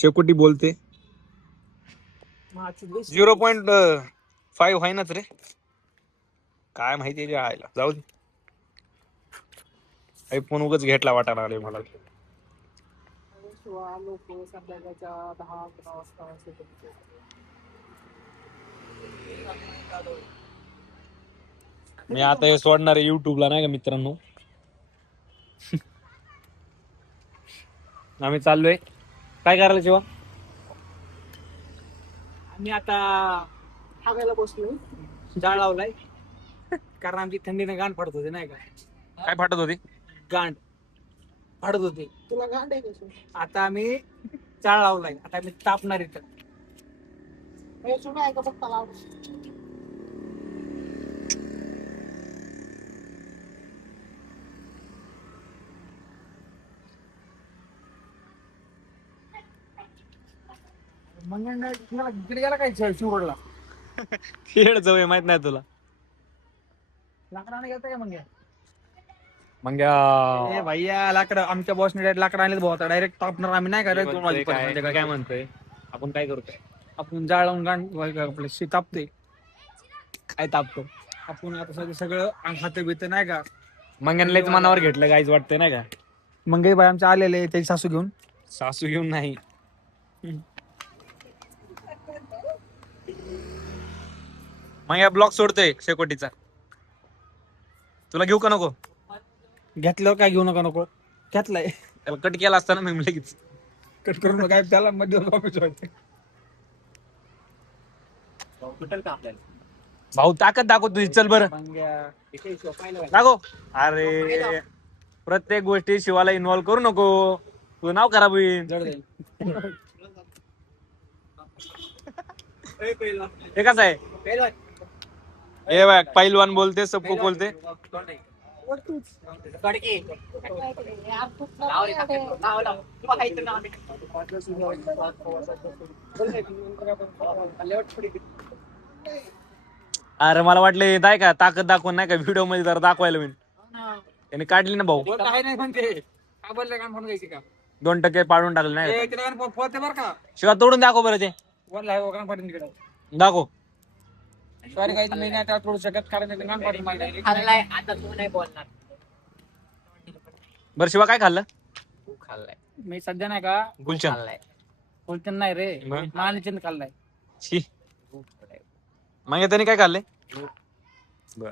शेकोटी बोलते 0.5 व्हायनाच रे. काय माहिती आयला जाऊ दे. आयफोन उगाच घेतला वाटायला लागले मला. मी आता हे सोडणार आहे युट्यूबला नाही का मित्रांनो. आम्ही चाललोय. काय करायला शिवा? आम्ही आता हागायला बसलोय. जाळ लावलाय कारण आमची थंडीने गांड फाडत होते नाही का. काय फाटत होती? गांड फाडत होते. तुला गांड आहे कसं? आता आम्ही जाळ लावलाय. आता आम्ही तापणार इथं. आहे का बघता लाव. गेला काय शिवडला खेळ जाऊ माहित नाही तुला. लाकडाने घेता का मग मग ए भैया लाकडं आमच्या बॉसने लाकडं आणले भाऊ. डायरेक्ट तापणार आम्ही नाही करायचं 2 वाजेपर्यंत. काय म्हणतोय आपण काय करतोय? आपण जाळ लावून गांड आपलं शी तापते. काय तापतो आपण आता सगळं हात बीत नाही का. मंग्यानलाच मनावर घेतलं काहीच वाटतंय नाही का. मंगई बाई आमच्या आलेले त्याची सासू घेऊन. सासू घेऊन नाही. मग या ब्लॉक सोडतोय शेकोटीचा. तुला घेऊ का नको? घेतल्यावर काय घेऊ नका नको. घेतलाय त्याला कट केला असता ना मी लगेच. कट करून काय त्याला मध्ये भाऊ ताकद दाखव तुझी. चल बरं दाखव. अरे प्रत्येक गोष्टी शिवाला इन्व्हॉल्व करू नको. तुझं नाव खराब होईल. हे कसं आहे? हे बघ पैलवान बोलते सबको बोलते. अरे मला वाटलं नाही का ताकद दाखवून नाही का व्हिडिओ मध्ये जरा दाखवायला मी त्याने काढली ना भाऊ. नाही म्हणते काय बोलले काय म्हणून घ्यायची का 2% पाडून टाकले नाही. बरं का शिवा तोडून दाखव बरं ते. वरला आहे गाण पाडून तिकडे. दाखव. सॉरी काही मी नाही त्या तोडू शकत कारण गाण पाडून माहिती. आता तू नाही बोलणार. बरं शिवा काय खाल्लं? खाल्लाय मी सध्या नाही का गुलशन. बोलते नाही रे. मग? मालिचंद खाल्लाय. छी. मग त्याने काय खाल्ले? बर.